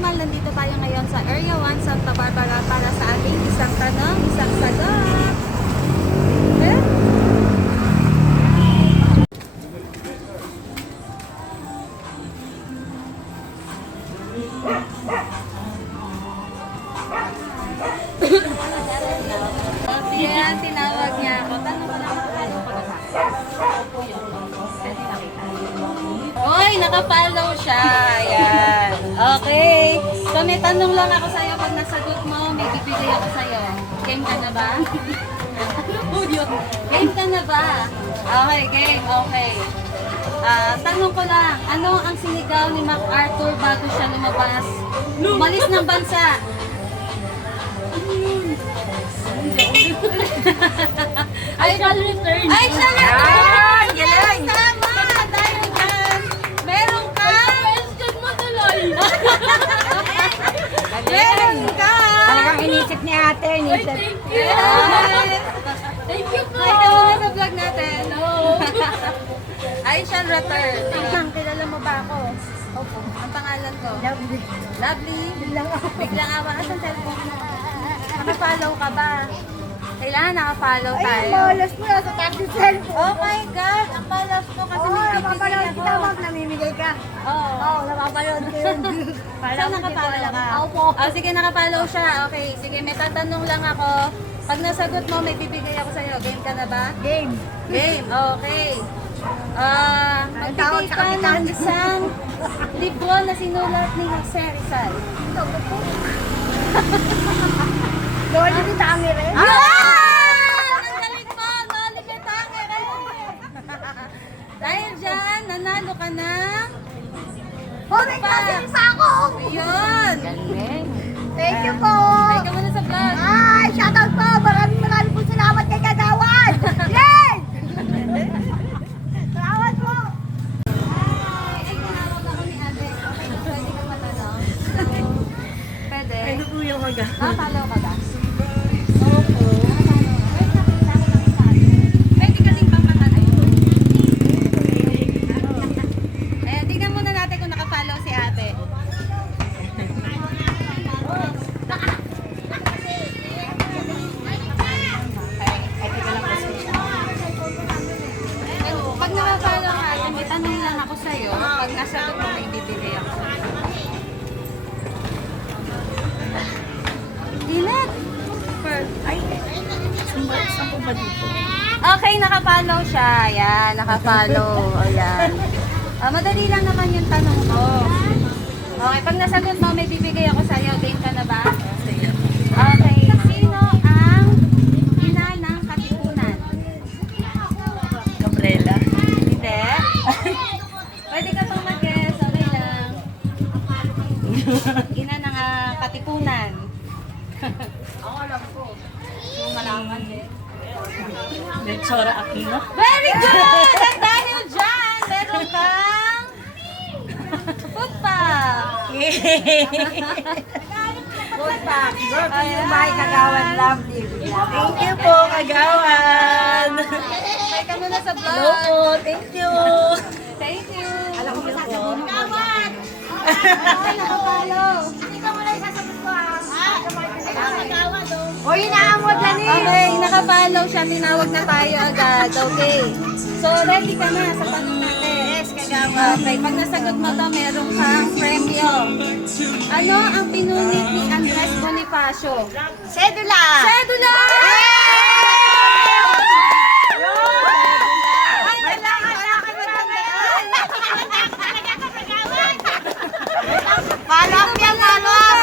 Paranormal, nandito tayo ngayon sa Area 1, Santa Barbara para sa ating isang tanong, isang sagot. Eh? Yan, tinawag niya ako. Tanong ko lang ako kayo Hoy, naka-follow siya. Ayan. Okay. So, may tanong lang ako sa'yo. Pag nasagot mo, may bibigay ako sa'yo. Game ka na ba? Ano po yun? Game ka na ba? Okay, game. Okay. Tanong ko lang, ano ang sinigaw ni MacArthur bago siya lumabas? Umalis ng bansa. I shall return. Ay, siya return! Galing! Tama! Dahil dyan, meron ka! Question mo tuloy. Meron ka! Talagang inisip ni ate, Ay, inisip. thank you. Yes! Thank you po. Hi ka muna sa vlog natin. Hello. I shall return. Ma'am, kilala mo ba ako? Opo. Ang pangalan ko? Lovely. Lovely. Biglang ako. Biglang awa. Asan cellphone mo? Naka-follow ka ba? Kailangan naka-follow Ay, tayo. ang malas mo nasa taxi cellphone. Oh my God! Ang malas ko kasi Oo, may napapanood bibigay kita, ako. ma'am. Namimigay ka. Oo. Oo, napapanood ko yun. Saan nakapollow ka? Opo. Oh, sige, nakapollow siya. Okay, sige, may tatanong lang ako. Pag nasagot mo, may bibigay ako sa'yo. Game ka na ba? Game. Game, okay. Tawag Magbigay sa ka kapitan. ng isang libro na sinulat ni Jose Rizal. Lodi ni Tangi rin. Ang galing mo! Noli Betange rin! Dahil dyan, nanalo ka ng... Oh, may klase pa ako. Yun! Thank you po. Ay ka muna sa vlog. Ay, shoutout po. Maraming po salamat kay Kagawan. Yes! Salamat po. Ay, tinawag ako ni Ate. Okay, pwede ka matanong. Pwede? Ano po yung maga? Follow ka ba? Opo. Pwede ka din bang matanong? Ayan, tingnan muna natin kung nakafollow si Ate. Pag nakafollow ka, Ate, may tanong lang ako sa'yo. Pag nasagot mo, may bibigay ako. Dinet! Ay, saan po ba dito? Okay, nakafollow siya. Ayan, nakafollow. Ayan. Madali lang naman yung tanong ko. Okay, pag nasagot mo, may bibigay ako sa'yo. Game ka na ba? Okay, sino ang ina ng katipunan? Gabriela. Hindi. Pwede ka pang mag-guess. Okay lang. Ina ng katipunan. Ako alam ko. So, malaman eh. Lechora Aquino. Very good! At dahil dyan, meron kang footpath. Footpath. Welcome bahay Kagawan Lovely. Thank you po, Kagawan. May ka muna sa vlog. Hello po, thank you. Thank you. Alam ko masasagot mo. Kagawan! Ay, nakapalo. Hindi ka muna isasagot ko Kagawan o. O, inaamot lang eh. Okay, nakapalo siya. Tinawag na tayo agad. Okay. So, ready ka na sa tanong natin. Yes, Kagawan. Okay, pag nasagot mo to, meron kang premyo. Ano ang pinunit ni Andres Bonifacio? Sedula! Sedula! Palak yan, palak!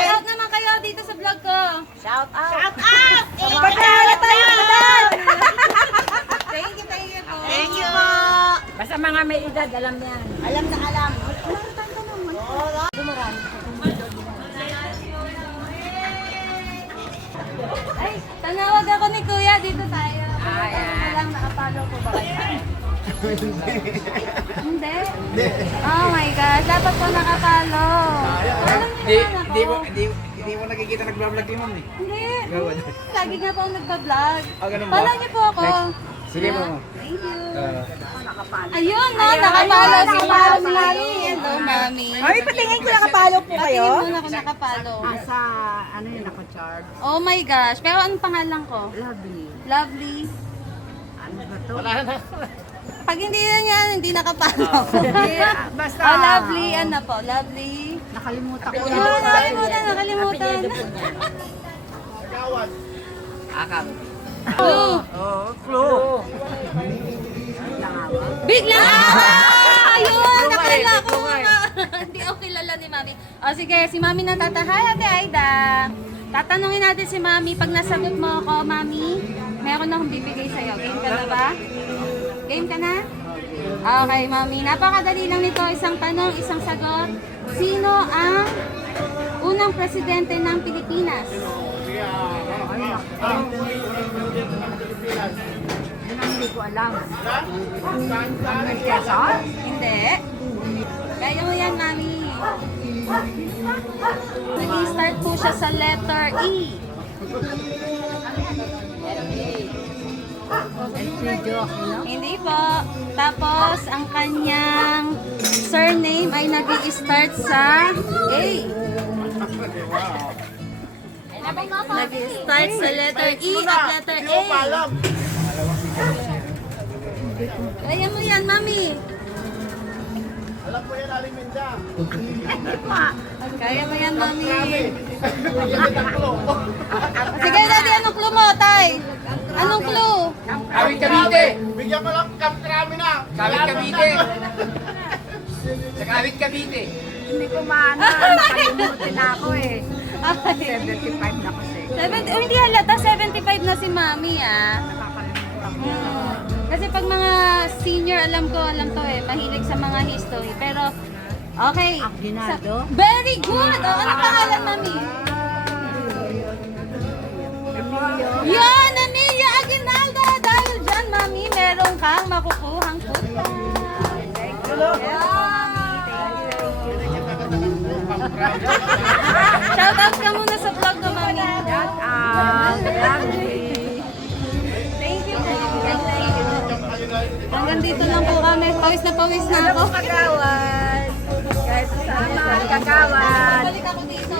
Shout naman kayo dito sa vlog ko. Shout out! Shout out! Pagkala tayo, Thank you po. Thank you po! Basta mga may edad, alam yan. Alam na alam. Ay, tanawag ako ni Kuya. Dito tayo. Lang, nakapalo ko ba kayo? Hindi? Oh my gosh, dapat po nakapalo. Alam niyo naman ako. Hindi mo nakikita nagbablog din nun eh. Hindi. Gawan. Lagi nga po ako nagpa-vlog. Ah, ganun ba? Follow niyo po ako. Sige po. Thank you. nakapalo. Ayun, no, nakapalo si Mami. Hello, Mami. Ay, patingin ko nakapalo po kayo. Patingin mo na kung nakapalo. Sa, ano yun, naka-charge? Oh my gosh. Pero anong pangalan ko? Lovely. Lovely. Ano ba to? Pag hindi na yan, hindi nakapalo. Hindi, basta. Oh, Lovely. Ano po? Lovely. Nakalimutan ko. Oh, nakalimutan. Akap. Clue. Oh, clue. Biglang ayun, nakala ko. Hindi ako kilala ni Mami. O sige, si Mami na tatahay, Ate Aida. Tatanungin natin si Mami. Pag nasagot mo ako, Mami, meron akong bibigay sa'yo. Game ka na ba? Game ka na? Okay, Mami. Napakadali lang nito. Isang tanong, isang sagot. Sino ang unang presidente ng Pilipinas? Yun ang hindi ko alam. Quezon? Hindi. Kaya mo yan, Mami. Nag-start po siya sa letter E. Hindi po. Tapos, ang kanyang surname ay nag-i-start sa A. Nag-i-start sa letter E at letter A. Kaya mo yan, Mami. Alam ko yan, Aling Minda. Kaya mo yan, Mami. Sige, Daddy, anong clue mo, Tay? Anong clue? Kawit Cavite. Bigyan ko lang kami na. Kawit Cavite. Sa Kawit Cavite. Hindi ko maano. Nakalimutin na ako eh. 75 na kasi. 70, oh, hindi halata, 75 na si Mami, ah. Nakakalimutan ko. Kasi pag mga senior, alam to eh, mahilig sa mga history. Pero, okay. Aguinaldo? Very good! Oh, ano pangalan, Mami? Yan, Emilia Aguinaldo! Dahil dyan, Mami, meron kang makukuhang football. Shoutout ka muna sa vlog mo, Mami. Lovely. Thank you. Hanggang dito lang po kami. Pawis na ako. Kagawad. Kahit saan, kagawad. Balik ako dito.